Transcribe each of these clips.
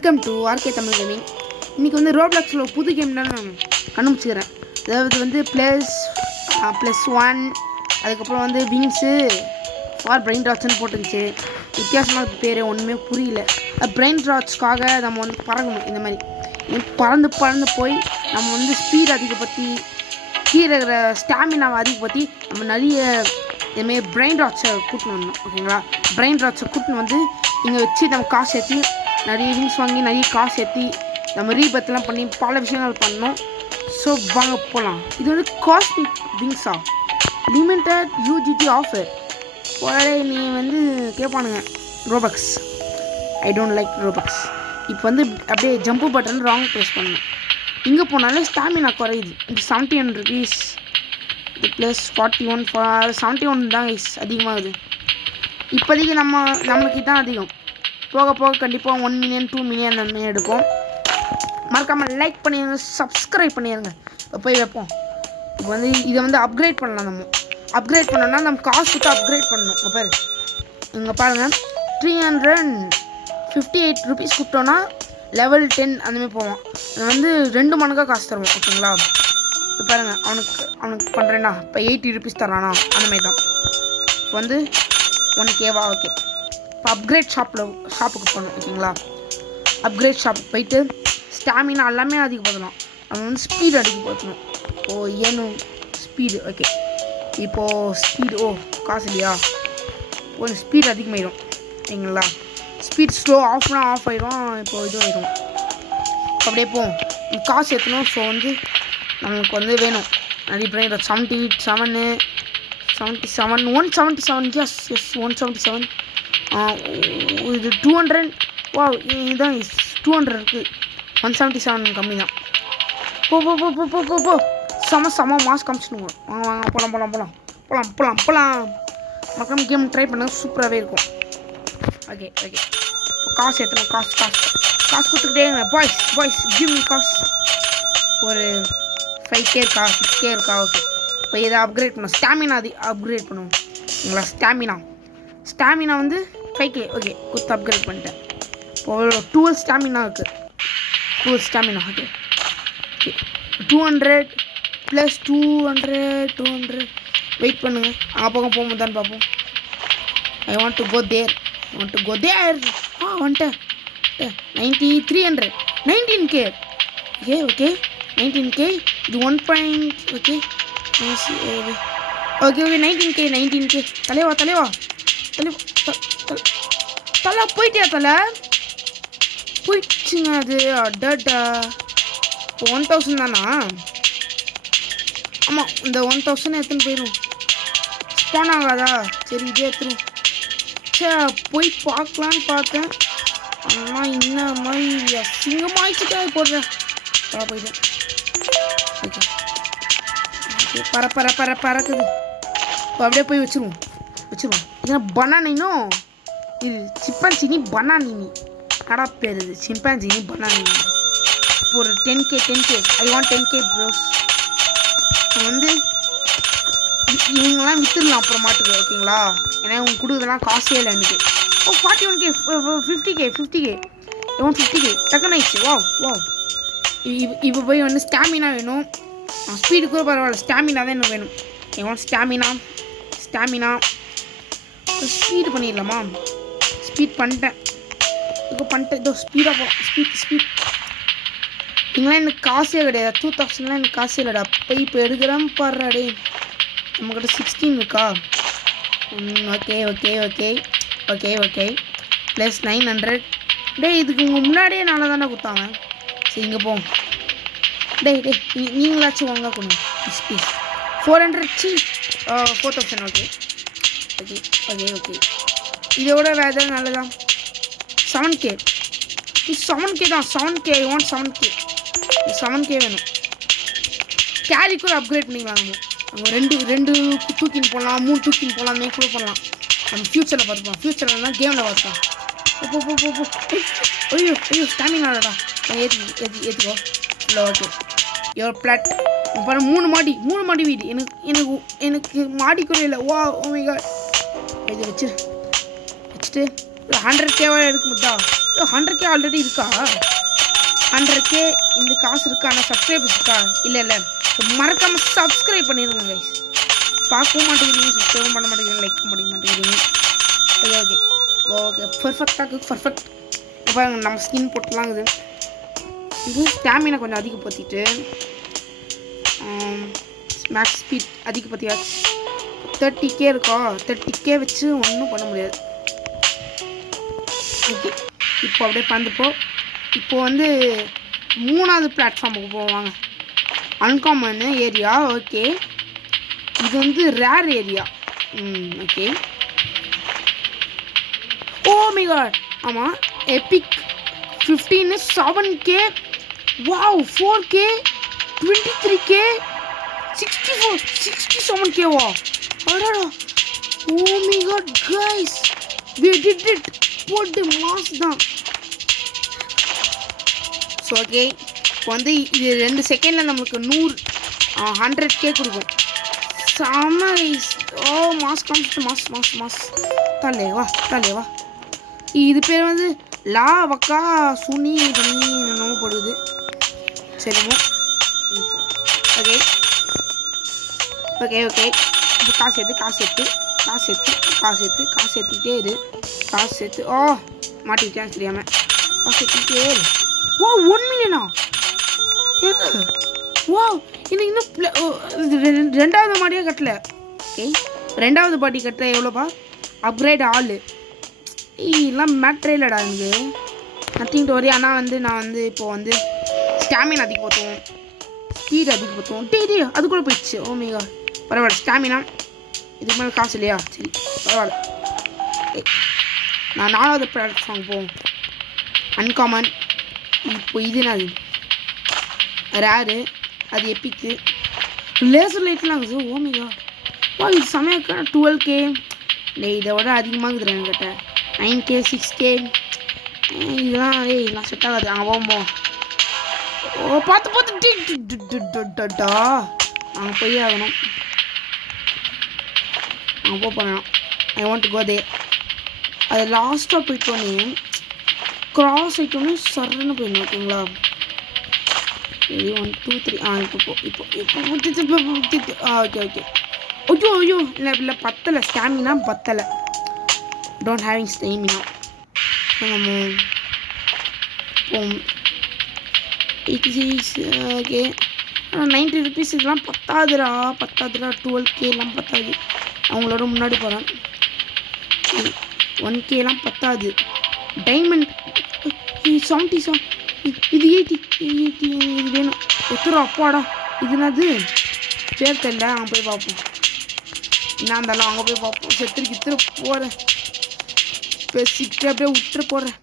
Welcome to RK Tamil gaming. இன்றைக்கி வந்து ரோப்ளாக்ஸில் ஒரு புது கேம் தான் நான் கண்டுபிடிச்சிக்கிறேன். அதாவது வந்து +1 அதுக்கப்புறம் வந்து விங்ஸு ஃபார் பிரெயின் ராட்ஸ்ன்னு போட்டுருந்துச்சு. வித்தியாசமாக பேர் ஒன்றுமே புரியல. பிரெயின் ராட்ஸ்க்காக நம்ம வந்து பறக்கணும். இந்த மாதிரி பறந்து போய் நம்ம வந்து ஸ்பீட் அதிகப்படுத்தி கீழே இருக்கிற ஸ்டாமினாவை அதிகப்படுத்தி நம்ம நிறைய இதுமாரி பிரெயின் ராட்ஸை கூட்டின்னு வரணும். ஓகேங்களா? பிரெயின் ராட்ஸை கூட்டின்னு வந்து இங்கே வச்சு நம்ம காசு ஏற்றி நிறைய விங்ஸ் வாங்கி நிறைய காசு ஏற்றி நம்ம ரீபத்லாம் பண்ணி பல விஷயங்கள் பண்ணோம். ஸோ வாங்க போகலாம். இது வந்து காஸ்மிக் விங்ஸா லிமிட்டட் UGT ஆஃபர். நீ வந்து கேட்பானுங்க Robux. I don't like Robux. இப்போ வந்து அப்படியே ஜம்ப்பு பட்டன் ராங் ப்ரெஸ் பண்ணணும். இங்கே போனாலே ஸ்டாமினா குறையுது. இது 71 rupees. இது +41 71 தான் அதிகமாகுது. இப்போதைக்கு நம்மளுக்கு தான் அதிகம். போக போக கண்டிப்பாக 1 million 2 million அந்த எடுப்போம். மறக்காமல் லைக் பண்ணிடுங்க, சப்ஸ்கிரைப் பண்ணிடுங்க. போய் வைப்போம். இப்போ வந்து இதை வந்து அப்கிரேட் பண்ணலாம். நம்ம அப்கிரேட் பண்ணோன்னா நம்ம காசு கொடுத்து அப்கிரேட் பண்ணணும். இங்கே பாரு, இங்கே பாருங்கள் 358 rupees கொடுத்தோன்னா level 10 அந்தமாதிரி போவோம். அது வந்து 2 மடங்காக காசு தருவோம். ஓகேங்களா? இப்போ பாருங்கள், அவனுக்கு பண்ணுறேன்னா இப்போ 80 rupees தரானா அந்தமாரி தான். இப்போ வந்து 1K-வா? ஓகே. இப்போ அப்கிரேட் ஷாப்புக்கு போகணும். ஓகேங்களா? அப்கிரேட் ஷாப்புக்கு போயிட்டு ஸ்டாமினா எல்லாமே அதிகப்படுத்தலாம். நம்ம வந்து ஸ்பீடு அதிகப்படுத்தணும். ஏனும் ஸ்பீடு. ஓகே. இப்போது ஸ்பீடு காசு இல்லையா? கொஞ்சம் ஸ்பீடு அதிகமாகிடும். ஓகேங்களா? ஸ்பீட் ஸ்லோ ஆஃப் ஆகிடும். இப்போது இது ஆகிடும். அப்படியே போவோம். காசு ஏற்றணும். ஸோ வந்து நம்மளுக்கு வந்து வேணும் நிறைய பிரெயின் 77 177. எஸ் 177. இது 200. வா, இதுதான் 200 இருக்குது. 177 கம்மி தான். போ செம மாஸ் காமிச்சிடுங்க. வாங்க போகலாம். மக்கள் கேம் ட்ரை பண்ணால் சூப்பராகவே இருக்கும். ஓகே. இப்போ காசு ஏற்றணும். காசு கொடுத்துக்கிட்டே பாய்ஸ் கிவ் மீ காசு. ஒரு 5K இருக்கா 6K இருக்கா? ஓகே. இப்போ இதை அப்கிரேட் பண்ணணும். ஸ்டாமினா அப்கிரேட் பண்ணுவோம். உங்களா ஸ்டாமினா வந்து 5K. ஓகே, கொடுத்து அப்கிரேட் பண்ணிட்டேன். இப்போ 12 ஸ்டாமினா இருக்குது. 12 ஸ்டாமினா. ஓகே. 200 + 200 வெயிட் பண்ணுங்கள். போகும்போது தான் பார்ப்போம். ஐ வாண்ட் டு கோ தேர். வந்துட்டேன். 300 19K. Okay 19K. இது 1 பாயிண்ட். Okay 19K. தலைவா தலை போயிட்டியா? தலை போயிடுச்சுங்க. அது அடடா. 1000 தானா? ஆமாம், இந்த 1000 எடுத்துன்னு போயிடும். ஸ்பான் ஆகாதா? சரி, இதே எடுத்துரும். போய் பார்க்கலான்னு பார்த்தேன். ஆனால் இந்த மாதிரி அசிங்கமாகிடுச்சுட்டா. போடுறேன். போயிட்டேன். ஓகே. பறக்குது. இப்போ அப்படியே போய் வச்சுருவோம். ஏன்னா பனானினோ இது சிம்பான்சினி பனானினி கடா பேர். இது சிம்பான்சினி பனானினி. இப்போ ஒரு 10K. I want 10K bros. வந்து இவங்கெல்லாம் விற்றுடலாம் அப்புறம் மாட்டுக்கு. ஓகேங்களா? ஏன்னா இவங்க கொடுக்குறதுலாம் காசே இல்லை எனக்கு. 41K 50K. I want 50K. டக்குன்னு ஆயிடுச்சு. வா. இப்போ போய் வந்து ஸ்டாமினா வேணும். ஸ்பீடு கூட பரவாயில்ல, ஸ்டாமினா தான் எனக்கு வேணும். I want stamina. ஸ்பீடு பண்ணிடலாமா? ஸ்பீட் பண்ணிட்டேன். இதோ ஸ்பீடாக போகலாம். ஸ்பீட். இங்கெல்லாம் எனக்கு காசே கிடையாது. 2000 எனக்கு காசே இல்லைடா. இப்போ எடுக்கிறேன் பாடுறாடே. நம்மக்கிட்ட 16 இருக்கா? ஓகே. +900. இதுக்கு உங்கள் முன்னாடியே நல்லா தானே கொடுத்தாங்க. சரி, இங்கே போவோம். நீங்களாச்சும் வாங்க கொண்டு ப்ளீஸ். 400. 4000. ஓகே. இதோட வேறு எதாவது நல்லதா? 7K. இது 7K தான். 7K. I want 7K. 7K வேணும். கேரி கூட அப்கிரேட் பண்ணிக்கலாம். நம்ம 2 தூக்கின்னு போகலாம், 3 தூக்கின்னு போகலாம். அந்த கூட பண்ணலாம். நம்ம ஃப்யூச்சரில் பார்த்துப்போம். ஃப்யூச்சரில் கேமில் பார்த்துப்போம். ஐயோ ஸ்டாமினாடா. ஏற்றிக்கோ. இல்லை, ஓகே. Your plot. பாரு, 3 மாடி வீடு. எனக்கு மாடி கூட இல்லை. வா, ஓ மை காட். இதை வச்சுட்டு 100K எடுக்க முடியா? 100K ஆல்ரெடி இருக்கா? 100K இந்த காசு இருக்கா? ஆனால் சப்ஸ்கிரைபர்ஸ் இருக்கா? இல்லை மறக்காமல் சப்ஸ்கிரைப் பண்ணிடுங்க கைஸ். பார்க்கவும் மாட்டேங்கிறீங்க, சப்ஸ்கிரைபும் பண்ண மாட்டேங்கிறீங்க, லைக்கும் பண்ண மாட்டேங்கிறீங்க. Okay perfect. இப்போ நம்ம ஸ்கின் போட்டுலாங்குது. இது ஸ்டாமினா கொஞ்சம் அதிகப்படுத்திட்டு மேக்ஸ் ஸ்பீட் அதிகப்படுத்தியாச்சு. 30K இருக்கா? 30K வச்சு ஒன்றும் பண்ண முடியாது. ஓகே, இப்போ அப்படியே பறந்துப்போம். இப்போ வந்து 3வது பிளாட்ஃபார்முக்கு போவாங்க. Uncommon area. ஓகே, இது வந்து rare area. Okay. Oh my god, ஆமாம். Epic 15 7K. Wow, 4K 23K 64 67K. வா அடடா. Oh my god guys, we did it. போட்டு மாஸ் தான். ஸோ ஓகே, இப்போ வந்து இது 2 செகண்டில் நம்மளுக்கு 100K கொடுக்கும். செம்ம கைஸ். ஓ மாஸ் காமிச்சிட்டு மாஸ். தலே வா. இது பேர் வந்து லா வக்கா சுனி பண்ணி என்னமோ போடுது. சரிமோ. ஓகே. இப்போ காசு ஏற்றிக்கிட்டே இரு. காசு சேர்த்து. ஓ மாட்டிக்கிட்டேன் தெரியாமல். காசு ஏற்றிக்கிட்டே இரு. வா 1 மில்லியனா? வா, இன்னும் 2வது மாடியாக கட்டல. ஓகே, 2வது பாட்டி கட்ட எவ்வளோப்பா? அப்கிரேட் ஆள் எல்லாம் மேட்ரேலடா எனக்கு நத்திங் டு வரி. ஆனால் வந்து நான் வந்து இப்போது வந்து ஸ்டாமினா அதிகப்படுத்துவோம், ஸ்பீட் அதிகப்படுத்துவோம். அது கூட போயிடுச்சு. ஓ மை காட், பரவாயில்ல. ஸ்டாமினா இதுக்கு மேலே காசு இல்லையா? சரி பரவாயில்ல. நான் 4வது பிளாட்ஃபார்ம் போவோம். அன்காமன். இப்போ இதுனா அது ரேரு, அது எப்பிக்கு. லேசர் லைட்லாம் இருக்குது. ஓ மை காட், வா இது சமயக்கா 12K. இதை விட அதிகமாக இருக்குது என்கிட்ட. 9K 6K. இதெல்லாம் நான் செட் ஆகாது. போவோம். ஓ பார்த்து அங்கே போய் ஆகணும். போகணும். ஐ வாண்ட் டு கோ தே. அது லாஸ்ட்டாக போயிட்டோன்னே கிராஸ் ஆகிட்டோன்னே சர்ன்னு போயிடணும். ஓகேங்களா? 1 2 3. இப்போ ஓகே. ஐயோ இல்லை பத்தலை. ஸ்டாமினா பத்தலை. Don't having stamina. நம்ம 86. ஓகே, 90 rupees இதெல்லாம் பத்தாதுடா. 12K எல்லாம் பத்தாது. அவங்களோட முன்னாடி போகிறேன். 1K எல்லாம் பத்தாது. டைமண்ட் 70. இது 80. இது வேணும். எத்துரும் அப்பாடா. இதுனாது பேர் தெரியல. அங்கே போய் பார்ப்போம். என்ன இருந்தாலும் அங்கே போய் பார்ப்போம். செத்துரு போகிறேன். பேசிக்கிட்டு அப்படியே விட்டுரு போகிறேன்.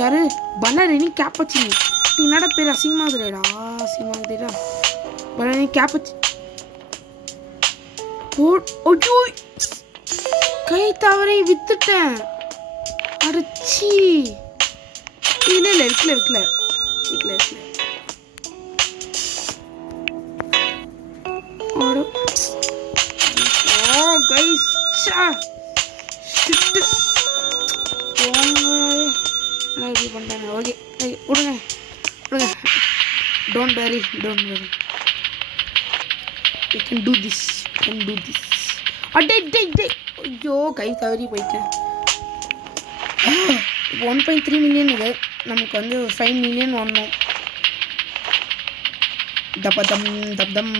யாரு பனானி கேப்பச்சி? என்னடா பேர் அசிங்கமாகுதுடா. பனானி கேப்பச்சி. ஓ கை தவறி வித்துட்டேன். அடிச்சி. இல்லை விற்கல. ஓ கைஸ் ஷிட் இப்படி பண்ணிட்டாங்க. ஓகே விடுங்க. Don't worry. You can do this. டே ஐயோ கை தவறி போயிட்டேன். 1.3 மில்லியன் இது. நமக்கு வந்து 5 மில்லியன் வரணும். தம்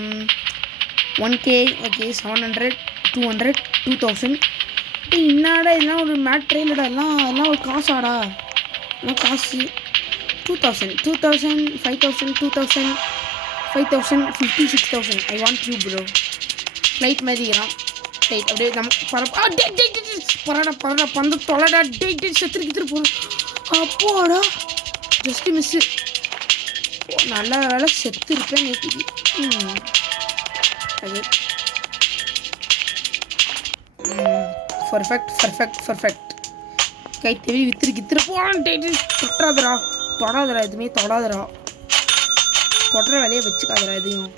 1K. ஓகே 700 200 2000. என்னடா இதெல்லாம் ஒரு மேட்ரேலடா. எல்லாம் ஒரு காசாடா. எல்லாம் காசு. 2000 5000 2000 5000 56,000. I want you bro. Flight மாதிரிக்கிறான். ரைட் அப்படியே நம்ம பரடா பந்து தொலைடா. செத்துரு போகிறோம். அப்போடா ஜஸ்ட்டு மிஸ்ஸு. நல்ல வேலை செத்து இருப்பேன் நேற்றுக்கு. அது பர்ஃபெக்ட். கை தேவி வித்துரு போகிறான். தொடாதரா எதுவுமே தொடாதரா. தொடர வேலையை வச்சுக்காதரா எதையும்.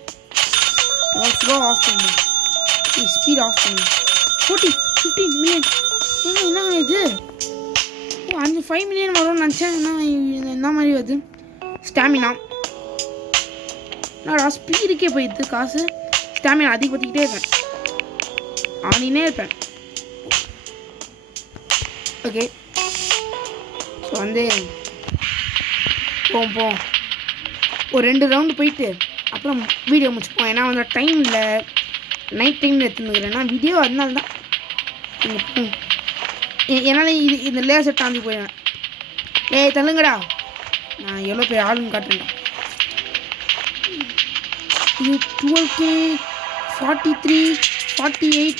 ஸ்லோ ஆஃப் பண்ணு. ஸ்பீட் ஆஃப் பண்ணு. 15 மில்லியன். என்ன இது? 5 மில்லியன் வரும்னு நினச்சேன். என்ன மாதிரி வருது? ஸ்டாமினா என்னடா ஸ்பீடுக்கே போயிடுது காசு. ஸ்டாமினா அதிகப்படுத்திக்கிட்டே இருப்பேன், ஆனினே இருப்பேன். ஓகே, ஸோ வந்து போவோம் ஒரு 2 ரவுண்டு போயிட்டு அப்புறம் வீடியோ முடிச்சுப்போம். ஏன்னா வந்து டைம் இல்லை, நைட் டைமில் எடுத்துன்னுக்குறேன்னா வீடியோ, அதனால தான். என்னால் இந்த லேசர் தாண்டி போயிடுவேன். தள்ளுங்கடா, நான் எவ்வளோ பேர் ஆளுன்னு காட்டுறேன். இது 12K 43 48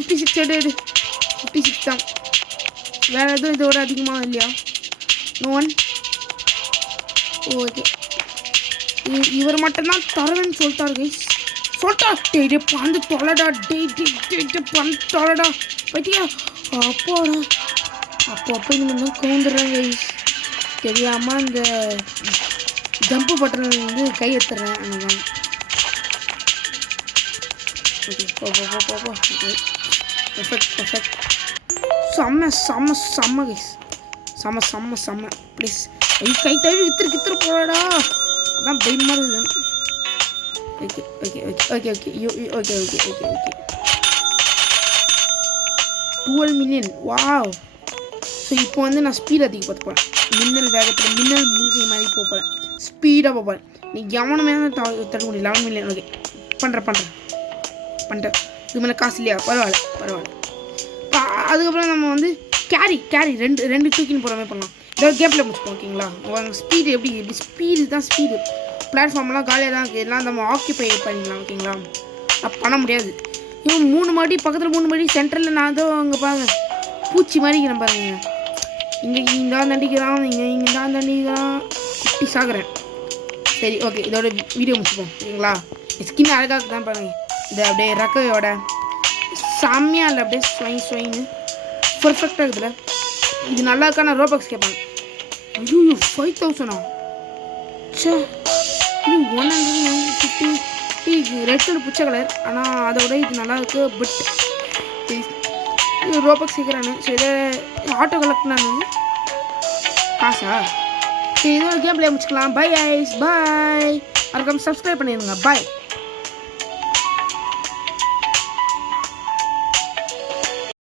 56 எடு 56 தான். வேறு எதுவும் இதோட அதிகமாக இல்லையா? No one. ஓகே, இவர் மட்டும்தான் தருவேன்னு சொல்லிட்டார் கைஸ். டே பந்து தொலைடா, டே பந்து தொலைடா பத்தியா. அப்போடா அப்போ இந்த மாதிரி கவுந்துடுறேன் கைஸ். தெரியாமல் இந்த ஜம்பு பட்டன் வந்து கை எடுத்துடுறேன். அந்த ஓகே, போ. Okay, perfect. செம்ம கைஸ், செம்ம ப்ளீஸ். கை தழுவி வித்துரு போடாடா, அதான் பயமாக இருக்குது. Okay 12 million. வாவ். ஸோ இப்போ வந்து நான் ஸ்பீட் அதிகப்படுத்த போகிறேன். மின்னல் வேகத்தில் மின்னல் மூழ்கி மாதிரி போக போகிறேன், ஸ்பீடாக போகிறேன். நீ எவனுமே தடுக்க முடியும். 11 மில்லியன். ஓகே, பண்ணுறேன். இது மேலே காசு இல்லையா? பரவாயில்ல. அதுக்கப்புறம் நம்ம வந்து கேரி ரெண்டு தூக்கின்னு போகிற மாதிரி பண்ணலாம். ஏதாவது கேப்பில் முடிச்சுப்போம். ஓகேங்களா? உங்கள் ஸ்பீடு எப்படி ஸ்பீடு பிளாட்ஃபார்ம்லாம் காலியாக தான் இருக்குது. எல்லாம் நம்ம ஆக்கியபை பண்ணிக்கலாம். ஓகேங்களா? பண்ண முடியாது. இவன் 3 மாடி பக்கத்தில் 3 மாடி சென்டரில் நான் தான் அங்கே பாருங்க பூச்சி மாதிரி இருக்கிறேன் பாருங்க. இங்கே தான் தண்டிக்கிறான், இங்கே தான் தண்டிக்கிறான், குட்டி சாகுறேன். சரி, ஓகே, இதோட வீடியோ முடிச்சுப்போம். ஓகேங்களா? ஸ்கின் அழகாக தான் பாருங்கள். இந்த அப்படியே ரக்கையோட செம்மையாக இல்லை, அப்படியே ஸ்வைன்னு பர்ஃபெக்டாக இருக்குதுல்ல. இது நல்லா இருக்கா? நான் ரோபாக்ஸ் கேட்பேன். ஐயோ 5000 சே, இது 150. ரெட் கலர் புச்ச கலர், ஆனால் அதோட இது நல்லா இருக்கு. பட் இது ரோபாக்ஸ் கேட்குறானு. ஸோ இதை ஆட்டோ கலெக்ட் நான் வந்து காசா? சரி, இதோட கேம் பிளே முடிச்சுக்கலாம். பை ஐஸ், பாய். அதுக்கப்புறம் சப்ஸ்கிரைப் பண்ணிடுங்க. பாய்.